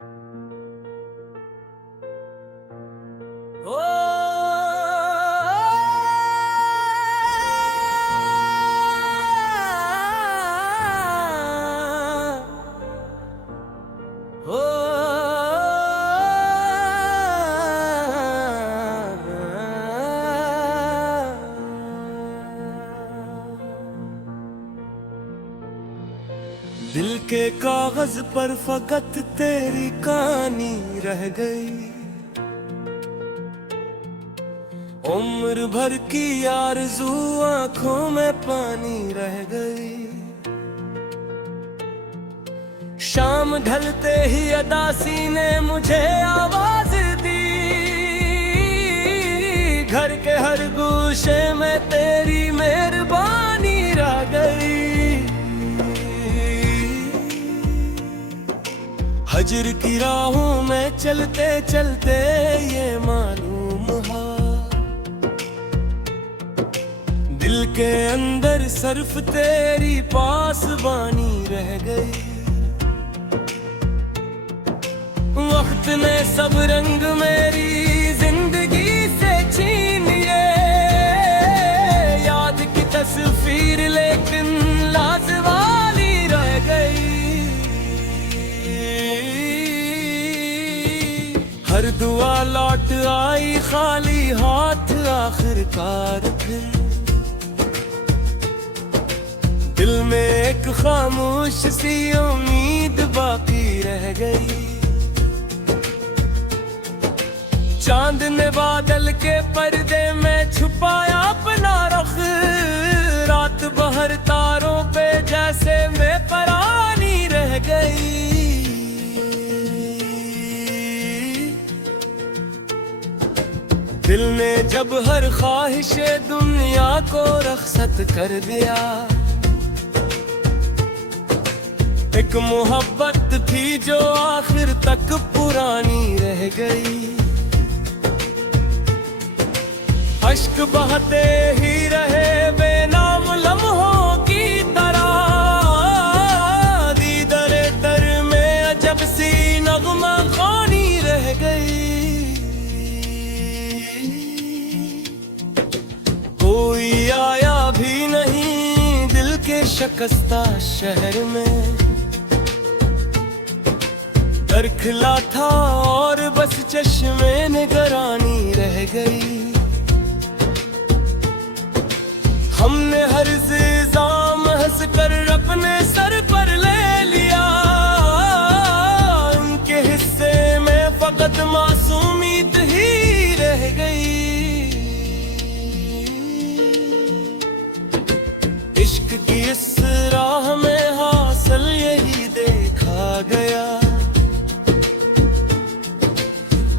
दिल के कागज पर फकत तेरी कहानी रह गई। उम्र भर की आरज़ू आंखों में पानी रह गई। शाम ढलते ही अदासी ने मुझे आवाज दी, घर के हर गोशे में तेरी मेहरबानी रह गई। हजर की राहों में चलते चलते ये मालूम हुआ, दिल के अंदर सिर्फ तेरी पासबानी रह गई। वक्त ने सब रंग मेरी जिंदगी से छीन लिए, याद की तस्वीर लेकिन लाजवाली रह गई। हर दुआ लौट आई खाली हाथ आखिरकार फिर, दिल में एक खामोश सी उम्मीद बाकी रह गई। चांद ने बादल के पर्दे में छुपाया अपना रुख, रात बहर तारों पे जैसे बेपरानी रह गई। दिल ने जब हर ख्वाहिशे दुनिया को रख्सत कर दिया, एक मोहब्बत थी जो आखिर तक पुरानी रह गई। अश्क बहते ही रहे बेनाम लम्हों की तरह, दीदरे तर में अजब सी नगमा खानी रह गई। कोई आया भी नहीं दिल के शिकस्ता शहर में, दर खिला था और बस चश्मे निगरानी रह गई। हमने हर इल्जाम हंस कर अपने सर पर ले लिया, उनके हिस्से में फकत मासूमियत ही रह गई। इश्क की इस राह में हासिल यही देखा गया,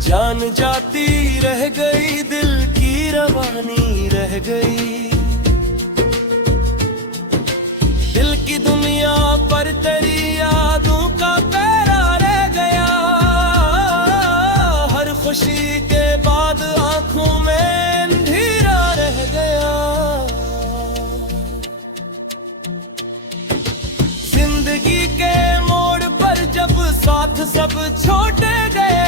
जान जाती रह गई दिल की रवानी रह गई। दिल की दुनिया पर तेरी यादों का पहरा रह गया, हर खुशी के बाद आंखों में अंधेरा रह गया। जिंदगी के मोड़ पर जब साथ सब छोटे गए,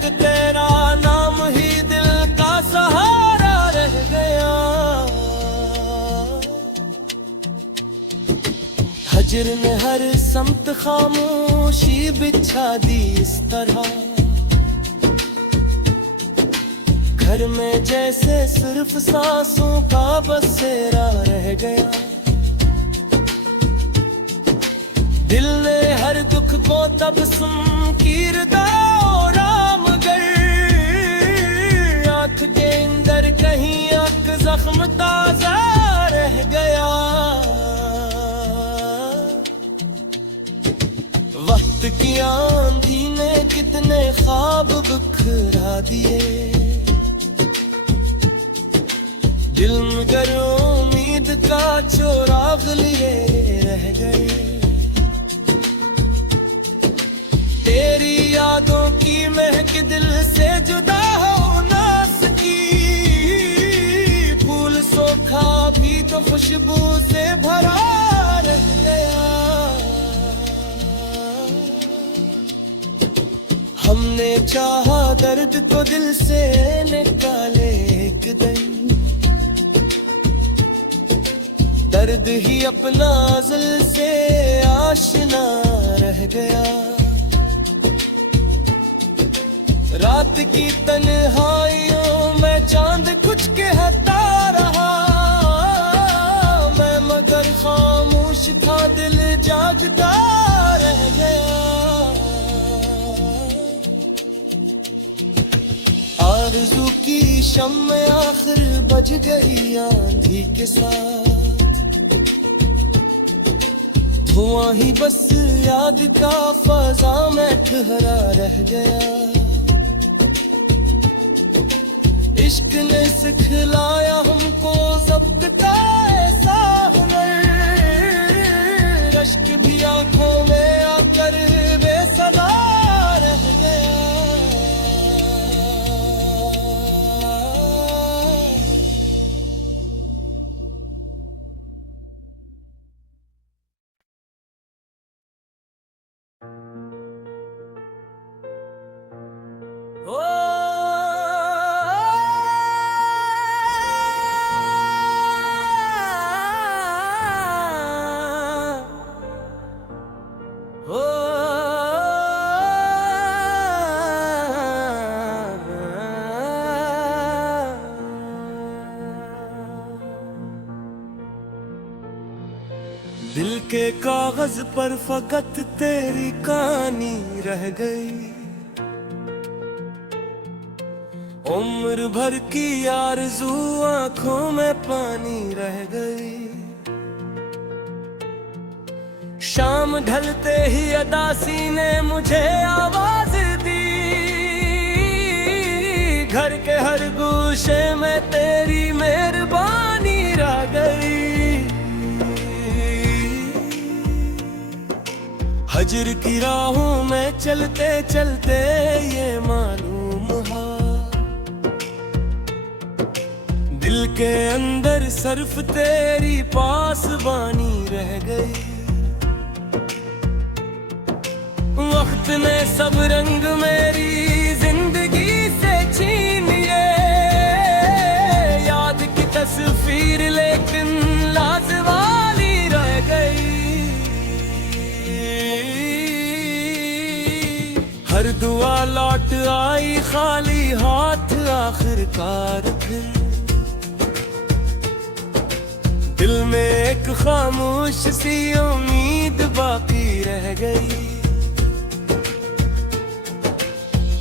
तो तेरा नाम ही दिल का सहारा रह गया। हजर ने हर समत खामोशी बिछा दी इस तरह, घर में जैसे सिर्फ सांसों का बसेरा रह गया। दिल ने हर दुख को तबस्सुम कीरदा रामगर, आँख के अंदर कहीं आँख जख्म ताजा रह गया। वक्त की आंधी ने कितने ख्वाब बिखरा दिए, दिल मगर उम्मीद का चोराग लिए रह गए। तेरी यादों की महक दिल से जुदा हो ना सकी, फूल सूखा भी तो खुशबू से भरा रह गया। चाहा दर्द को दिल से निकाले एक दिन, दर्द ही अपना अज़ल से आशना रह गया। रात की तन्हाइयों में चांद कुछ कहता रहा, मैं मगर खामोश था, दिल जागता रह गया। आरज़ू की शम्म आखिर बज गई आंधी के साथ, धुआं ही बस याद का फ़ज़ा में ठहरा रह गया। इश्क ने सिखलाया हमको ज़ब्त का ऐसा हुनर, अश्क भी आंखों में आकर बेसदा रह गया। दिल के कागज पर फकत तेरी कहानी रह गई, उम्र भर की आरज़ू आंखों में पानी रह गई। शाम ढलते ही अदासी ने मुझे आवाज दी, घर के हर गोशे में तेरी मेहरबानी रह गई। हजर की राहों में चलते चलते ये मालूम हुआ, दिल के अंदर सिर्फ तेरी पासबानी रह गई। वक्त ने सब रंग मेरी जिंदगी से छीन लिए, याद की तस्वीर लेकिन लाजवाली रह गई। हर दुआ लौट आई खाली हाथ आखिरकार फिर, दिल में एक खामोश सी उम्मीद बाकी रह गई।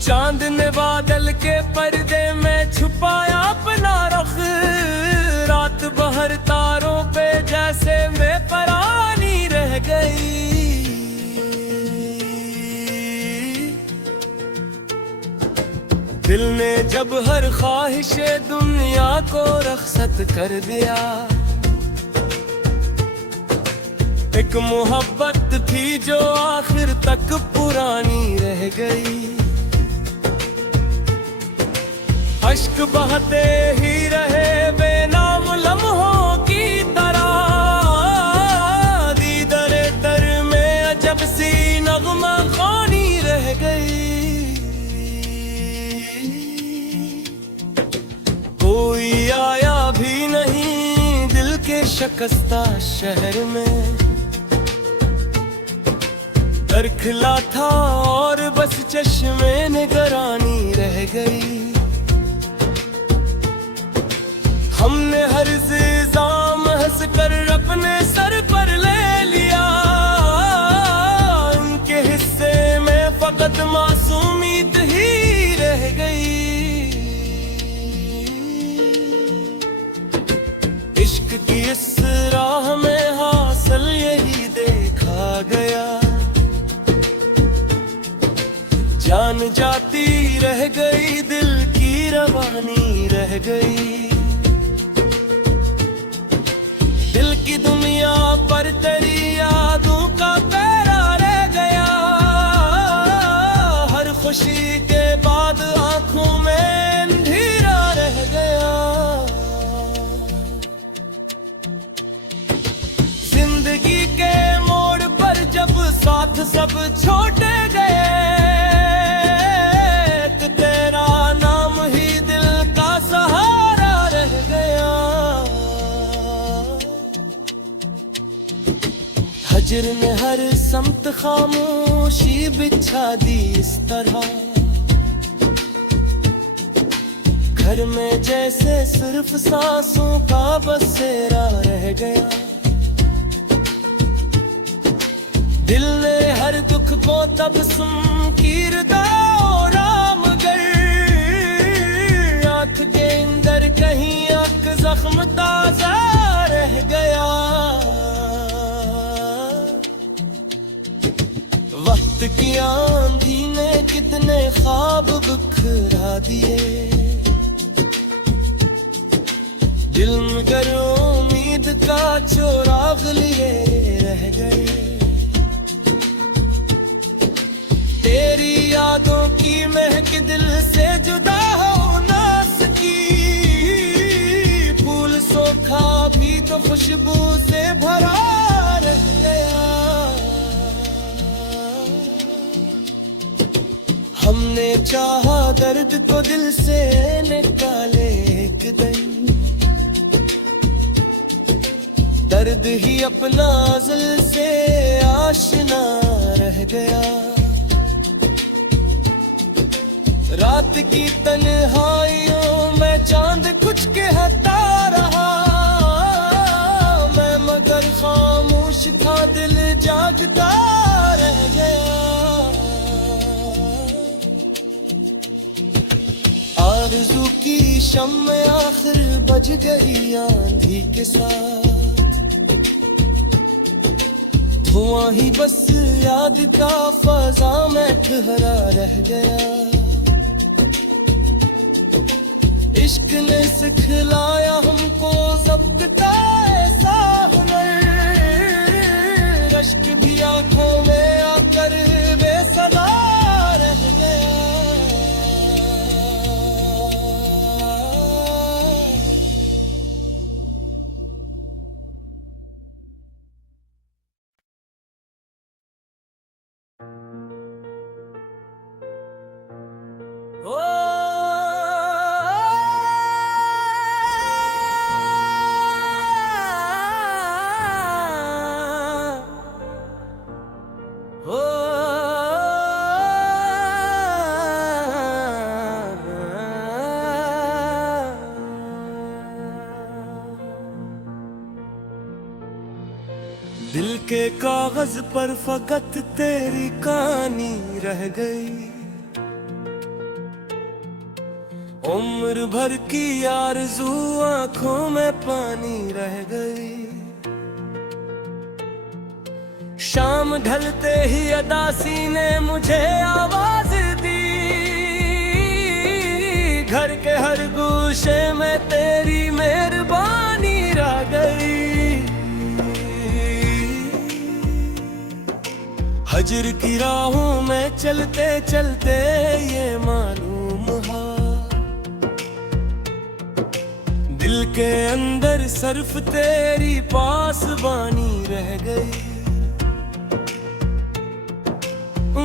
चांद ने बादल के पर्दे में छुपाया अपना रुख, रात बहर तारों पे जैसे बेपरानी रह गई। दिल ने जब हर ख्वाहिश दुनिया को रख्सत कर दिया, एक मोहब्बत थी जो आखिर तक पुरानी रह गई। अश्क बहते ही रहे बेनाम लम्हों की तरह, दीदरे तर में अजब सी नगमा खानी रह गई। कोई आया भी नहीं दिल के शिकस्ता शहर में, दरखला था और बस चश्मे निगरानी रह गई। हमने हर इल्जाम हंस कर अपने सर पर ले लिया, उनके हिस्से में फकत मासूमियत ही रह गई। इश्क की इस राह में हासिल यही देखा गया, जान जाती रह गई दिल की रवानी रह गई। दिल की दुनिया पर तेरी यादों का पहरा रह गया, हर खुशी के बाद आंखों में अंधेरा रह गया। जिंदगी के मोड़ पर जब साथ सब छोड़ गए, हिज्र ने हर समत खामोशी बिछा दी इस तरह, घर में जैसे सिर्फ सांसों का बसेरा रह गया। दिल ने हर दुख को तबसुम कीरदा रामगर, आँख के अंदर कहीं आँख जख्म ताजा रह गया। वक्त की आंधी ने कितने ख्वाब बिखरा दिए, दिल मगर उम्मीद का चोराग लिए रह गए। तेरी यादों की महक दिल से जुदा हो ना सकी, फूल सूखा भी तो खुशबू से भरा रह गया। हमने चाहा दर्द को दिल से निकाले एक दिन, दर्द ही अपना अज़ल से आशना रह गया। रात की तन्हाइयों में चांद कुछ कहता रहा, मैं मगर खामोश था, दिल जागता रह गया। आरज़ू की शम्म आखिर बज गई आंधी के साथ, धुआं ही बस याद का फजा में ठहरा रह गया। इश्क ने सिखलाया हमको ज़ब्त का ऐसा हुनर, अश्क भी आंखों में आकर बेसदा रह गया। दिल के कागज पर फकत तेरी कहानी रह गई, उम्र भर की आरज़ू आंखों में पानी रह गई। शाम ढलते ही अदासी ने मुझे आवाज दी, घर के हर गोशे में तेरी मेहरबानी रह गई। हजर की राहों में चलते चलते ये मालूम हुआ, दिल के अंदर सिर्फ तेरी पासबानी रह गई।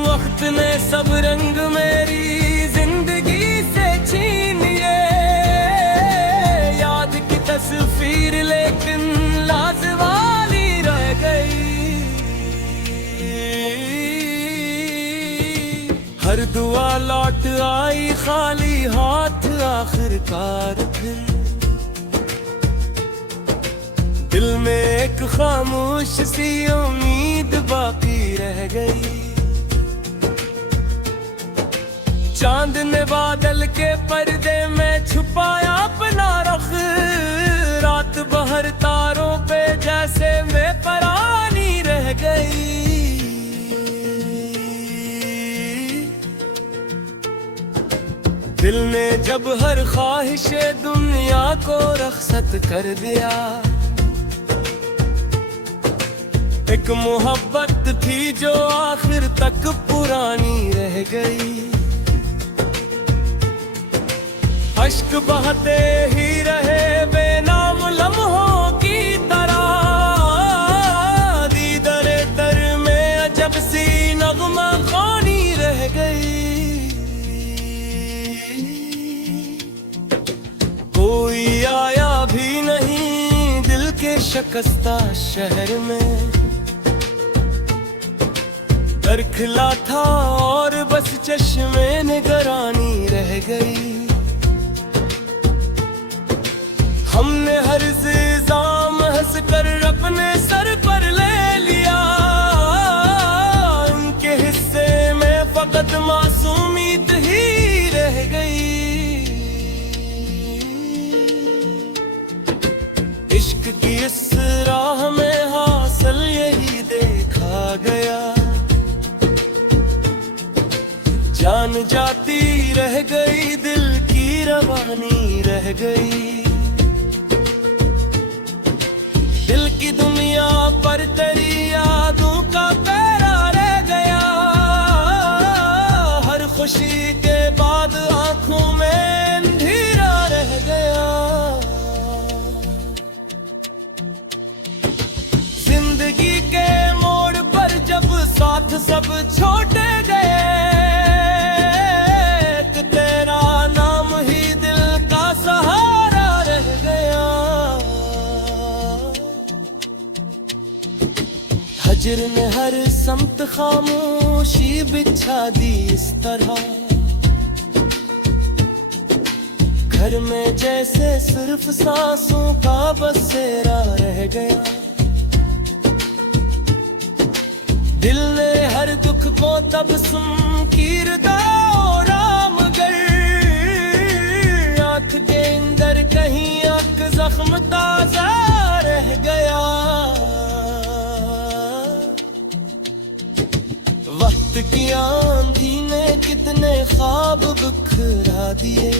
वक्त ने सब रंग मेरी जिंदगी से छीन लिए, याद की तस्वीर लेकिन लाजवाली रह गई। हर दुआ लौट आई खाली हाथ आखिरकार फिर, दिल में एक खामोश सी उम्मीद बाकी रह गई। चांद ने बादल के पर्दे में छुपाया अपना रुख, रात बहर तारों पे जैसे मैं परानी रह गई। दिल ने जब हर ख्वाहिशे दुनिया को रख्सत कर दिया, एक मोहब्बत थी जो आखिर तक पुरानी रह गई। अश्क बहते ही रहे बेनाम लम्हों की तरह, दीदरे तर में अजब सी नगमा खानी रह गई। कोई आया भी नहीं दिल के शकस्ता शहर में, घर खिला था और बस चश्मे निगरानी रह गई। हमने हर इल्जाम हंस कर अपने सर पर ले लिया। उनके हिस्से में फकत मासूमियत ही रह गई। इश्क की इस राह में हासिल यही देखा गया। जान जाती रह गई, दिल की रवानी रह गई। दिल की दुनिया पर तेरी यादों का पहरा रह गया। हर खुशी के बाद आंखों में अंधेरा रह गया। जिंदगी के मोड़ पर जब साथ सब छोटे गए, तेरा नाम ही दिल का सहारा रह गया। हजर ने हर समत खामोशी बिछा दी इस तरह। घर में जैसे सिर्फ सांसों का बसेरा रह गया। दिल ने हर दुख को तबस्सुम कीरदा रामगर। आँख के अंदर कहीं आँख जख्म ताजा रह गया। वक्त की आंधी ने कितने ख्वाब बिखरा दिए।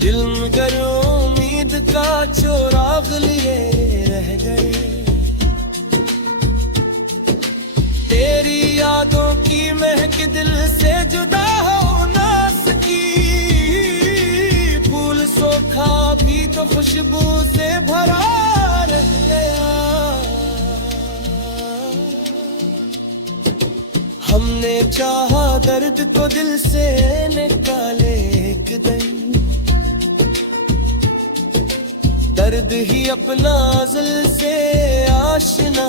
दिल मगर उम्मीद का चोराग लिए रह गए। तेरी यादों की महक दिल से जुदा हो ना सकी। फूल सूखा भी तो खुशबू से भरा रह गया। हमने चाहा दर्द को दिल से निकाले एक दिन। दर्द ही अपना अज़ल से आशना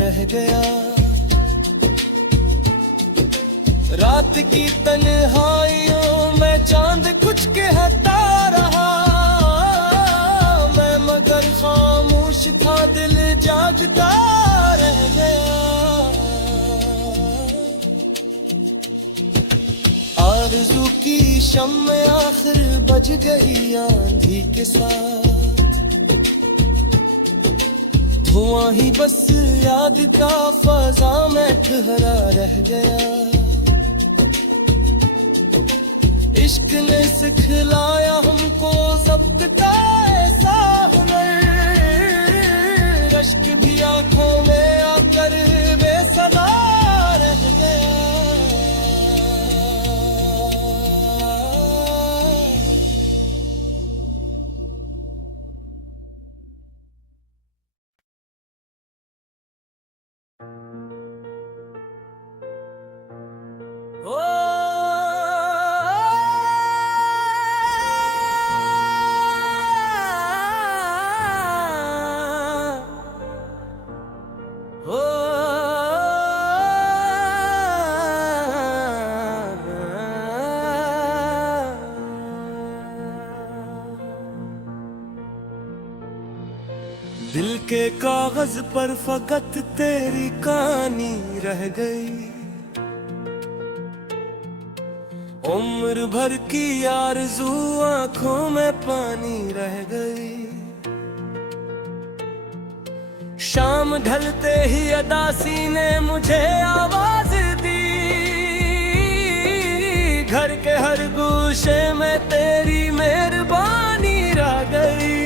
रह गया। रात की तन्हाइयों में चांद कुछ कहता रहा। मैं मगर खामोश था, दिल जागता रह गया। आरज़ू की शम्म आखिर बज गई आंधी के साथ। धुआं ही बस याद का फ़ज़ा में ठहरा रह गया। इश्क ने सिखलाया हमको ज़ब्त का ऐसा हुनर। अश्क भी आंखों में आकर बेसदा रह गया। दिल के कागज पर फकत तेरी कहानी रह गई। उम्र भर की आरज़ू आंखों में पानी रह गई। शाम ढलते ही अदासी ने मुझे आवाज दी। घर के हर गोशे में तेरी मेहरबानी रह गई।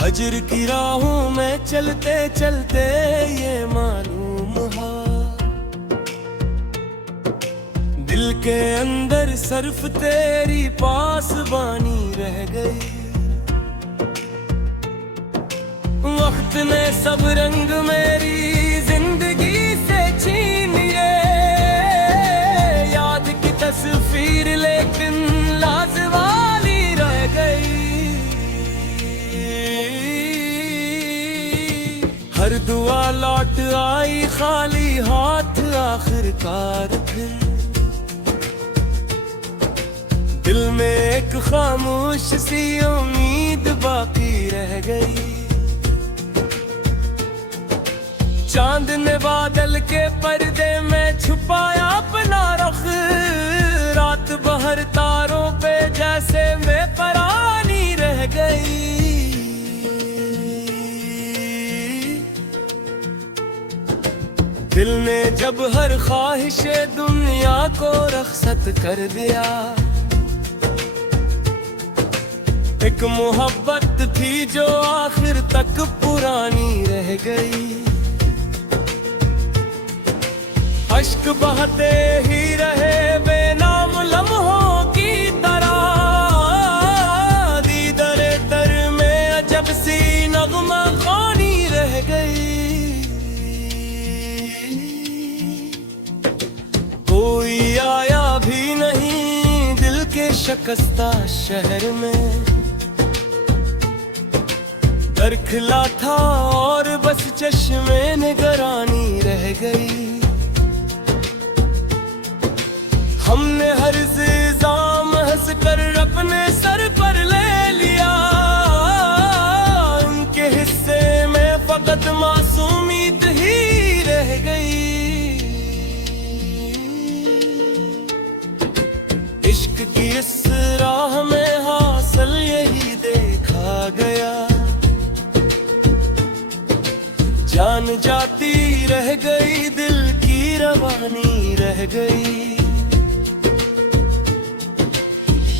हजर की राहों में चलते चलते ये मालूम हुआ। दिल के अंदर सिर्फ तेरी पासबानी रह गई। वक्त ने सब रंग मेरी जिंदगी से छीन लिए। याद की तस्वीर लेकिन लाजवाली रह गई। दुआ लौट आई खाली हाथ आखिरकार फिर। दिल में एक खामोश सी उम्मीद बाकी रह गई। चांद ने बादल के पर्दे में छुपाया अपना रुख, रात बहर तारों पे जैसे मैं परानी रह गई। दिल ने जब हर ख्वाहिशे दुनिया को रख्सत कर दिया, एक मोहब्बत थी जो आखिर तक पुरानी रह गई। अश्क बहते ही रहे बेनाम लम्हों की तरह, दीदरे तर में अजब सी नगमा खानी रह गई। कोई आया भी नहीं दिल के शकस्ता शहर में, दर खिला था और बस चश्मे निगरानी रह गई। हमने हर इल्जाम हंस कर अपने सर पर ले लिया, उनके हिस्से में फकत मासूमियत ही रह गई। इश्क की इस राह में हासिल यही देखा गया, जान जाती रह गई दिल की रवानी रह गई।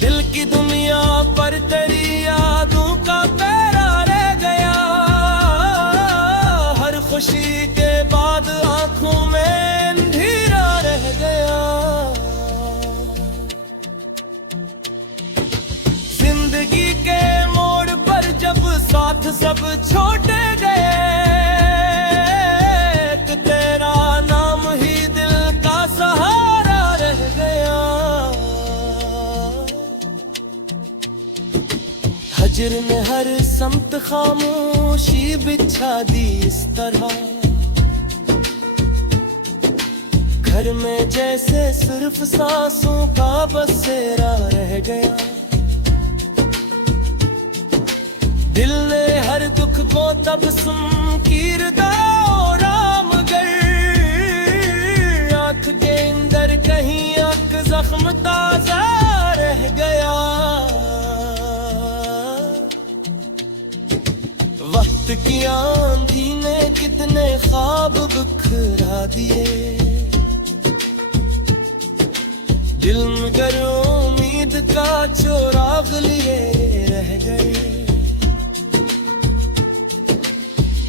दिल की दुनिया पर तेरी यादों का पहरा रह गया, हर खुशी के बाद आंखों में अंधेरा रह गया। जिंदगी के मोड़ पर जब साथ सब छोड़े गए, एक तेरा नाम ही दिल का सहारा रह गया। हजर ने हर समत खामोशी बिछा दी इस तरह, घर में जैसे सिर्फ सांसों का बसेरा रह गया। दिल ने हर दुख को तब कीरदा रामगर, आंख के अंदर कहीं आंख जख्म ताजा रह गया। वक्त की आंधी ने कितने ख्वाब बिखरा दिए, दिल मगर उम्मीद का चोराग लिए रह गए।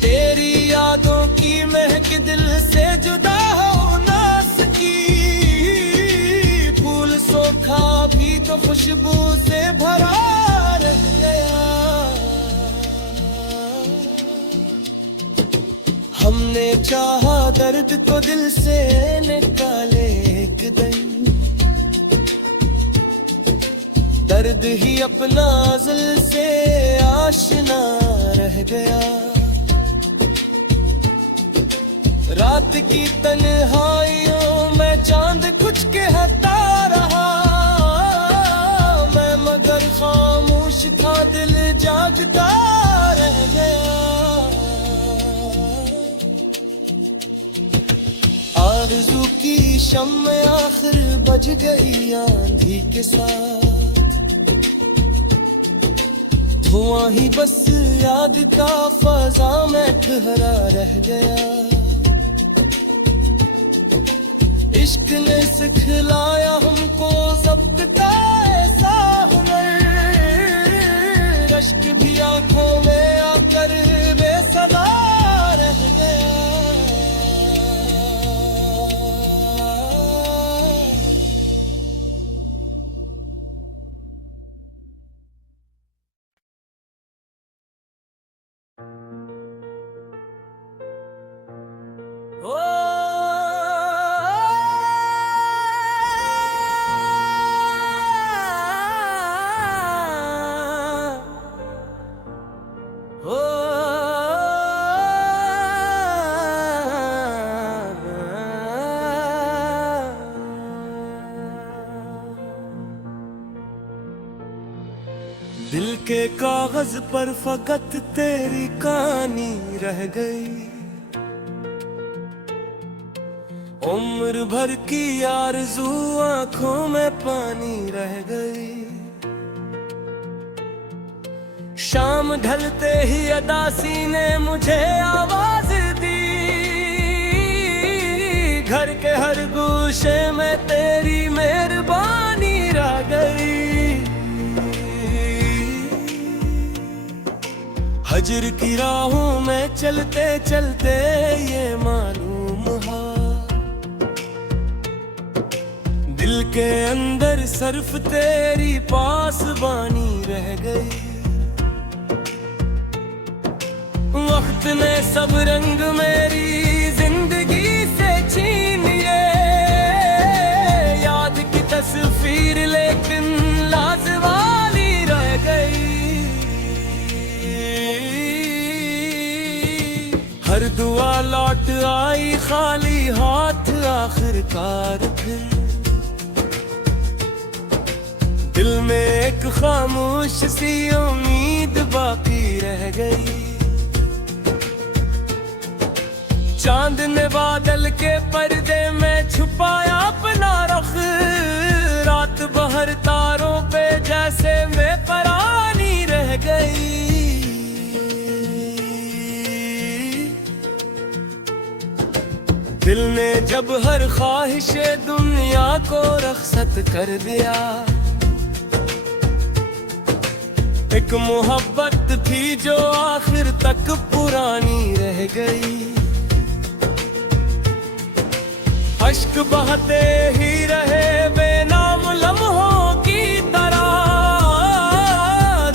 तेरी यादों की महक दिल से जुदा हो ना सकी, फूल सूखा भी तो खुशबू से भरा रह गया। हमने चाहा दर्द को दिल से निकाले एक दिन, दर्द ही अपना अज़ल से आशना रह गया। रात की तन्हाइयों में चांद कुछ कहता रहा, मैं मगर खामोश था दिल जागता रह गया। आरज़ू की शम्म आखिर बज गई आंधी के साथ, धुआं ही बस याद का फ़ज़ा में ठहरा रह गया। इश्क ने सिखलाया हमको ज़ब्त का ऐसा हुनर, अश्क भी आंखों में आकर बेसदा रह गया। के कागज पर फकत तेरी कहानी रह गई। उम्र भर की आरज़ू आंखों में पानी रह गई। शाम ढलते ही अदासी ने मुझे आवाज दी, घर के हर गोशे में तेरी मेहरबानी रह गई। हजर की राहों में चलते चलते ये मालूम हुआ, दिल के अंदर सिर्फ तेरी पासबानी रह गई। वक्त ने सब रंग मेरी जिंदगी से छीन लिए, याद की तस्वीर लेकिन लाजवाली रह गई। हर दुआ लौट आई खाली हाथ आखिरकार फिर, दिल में एक खामोश सी उम्मीद बाकी रह गई। चांद ने बादल के पर्दे में छुपाया अपना रुख, रात बहर तारों पे जैसे बेपरानी रह गई। दिल ने जब हर ख्वाहिशे दुनिया को रख्सत कर दिया, एक मोहब्बत थी जो आखिर तक पुरानी रह गई। अश्क बहते ही रहे बेनाम लम्हों की तरह,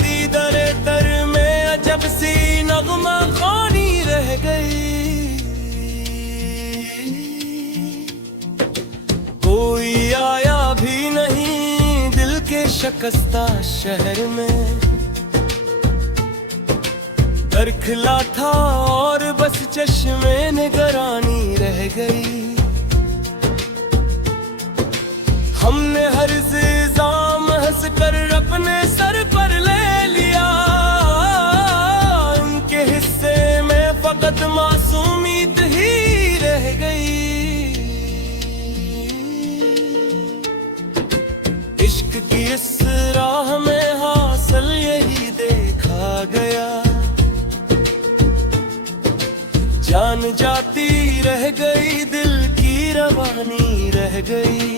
दीदरे तर में अजब सी नगमा खानी रह गई। कोई आया भी नहीं दिल के शकस्ता शहर में, दर खिला था और बस चश्मे निगरानी रह गई। हमने हर इल्जाम हंस कर अपने सर पर ले लिया, उनके हिस्से में फकत मासूमियत ही रह गई। इश्क की इस राह में हासिल यही देखा गया, जान जाती रह गई दिल की रवानी रह गई।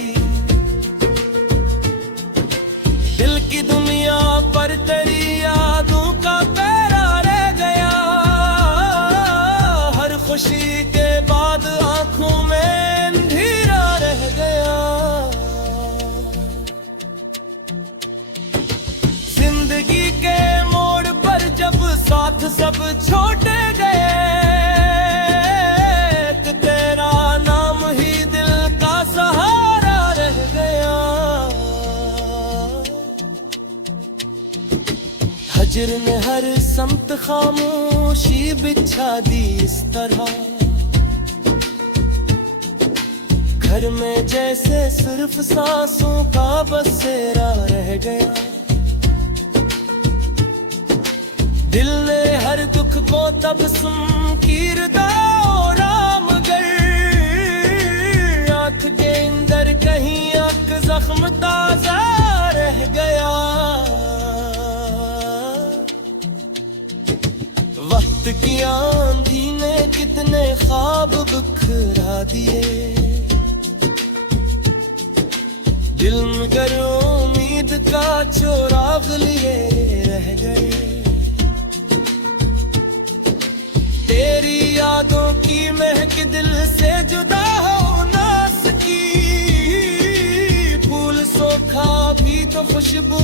दिल की दुनिया पर तेरी यादों का पहरा रह गया, हर खुशी के बाद आंखों में अंधेरा रह गया। जिंदगी के मोड़ पर जब साथ सब छोटे गए, तो तेरा नाम ही दिल का सहारा रह गया। हजर ने हर समत खामोशी बिछा दी इस तरह, घर में जैसे सिर्फ सांसों का बसेरा रह गया। दिल ने हर दुख को तब कीरदा रामगर, आँख के अंदर कहीं आँख जख्म ताजा रह गया। वक्त की आंधी ने कितने ख्वाब बिखरा दिए, दिल मगर उम्मीद का चोराग लिए रह गए। तेरी यादों की महक दिल से जुदा हो ना सकी, फूल सूखा भी तो खुशबू